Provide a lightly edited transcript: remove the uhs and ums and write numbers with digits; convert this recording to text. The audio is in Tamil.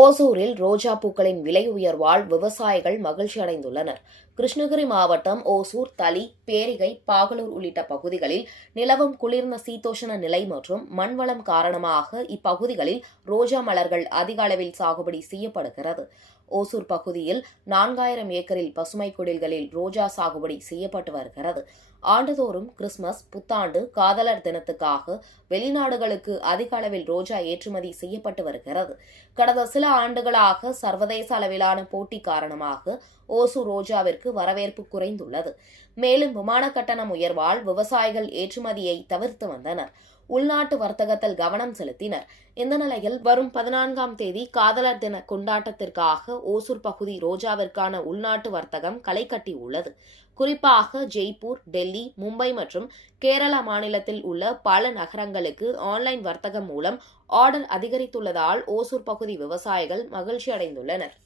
ஓசூரில் ரோஜா பூக்களின் விலை உயர்வால் விவசாயிகள் மகிழ்ச்சி அடைந்துள்ளனர். கிருஷ்ணகிரி மாவட்டம் ஓசூர், தளி, பேரிகை, பாகலூர் உள்ளிட்ட பகுதிகளில் நிலவும் குளிர்ந்த சீதோஷண நிலை மற்றும் மண்வளம் காரணமாக இப்பகுதிகளில் ரோஜா மலர்கள் அதிக அளவில் சாகுபடி செய்யப்படுகிறது. ஓசூர் பகுதியில் 4000 ஏக்கரில் பசுமை குடில்களில் ரோஜா சாகுபடி செய்யப்பட்டு வருகிறது. ஆண்டுதோறும் கிறிஸ்துமஸ், புத்தாண்டு, காதலர் தினத்துக்காக வெளிநாடுகளுக்கு அதிக அளவில் ரோஜா ஏற்றுமதி செய்யப்பட்டு வருகிறது. கடந்த சில ஆண்டுகளாக சர்வதேச அளவிலான போட்டி காரணமாக ஓசூர் ரோஜாவிற்கு வரவேற்பு குறைந்துள்ளது. மேலும் விமான கட்டணம் உயர்வால் விவசாயிகள் ஏற்றுமதியை தவிர்த்து வந்தனர். உள்நாட்டு வர்த்தகத்தில் கவனம் செலுத்தினர். இந்த நிலையில் வரும் 14ஆம் தேதி காதலர் தின கொண்டாட்டத்திற்காக ஓசூர் பகுதி ரோஜாவிற்கான உள்நாட்டு வர்த்தகம் களை கட்டியுள்ளது. குறிப்பாக ஜெய்ப்பூர், டெல்லி, மும்பை மற்றும் கேரளா மாநிலத்தில் உள்ள பல நகரங்களுக்கு ஆன்லைன் வர்த்தகம் மூலம் ஆர்டர் அதிகரித்துள்ளதால் ஓசூர் பகுதி விவசாயிகள் மகிழ்ச்சி அடைந்துள்ளனர்.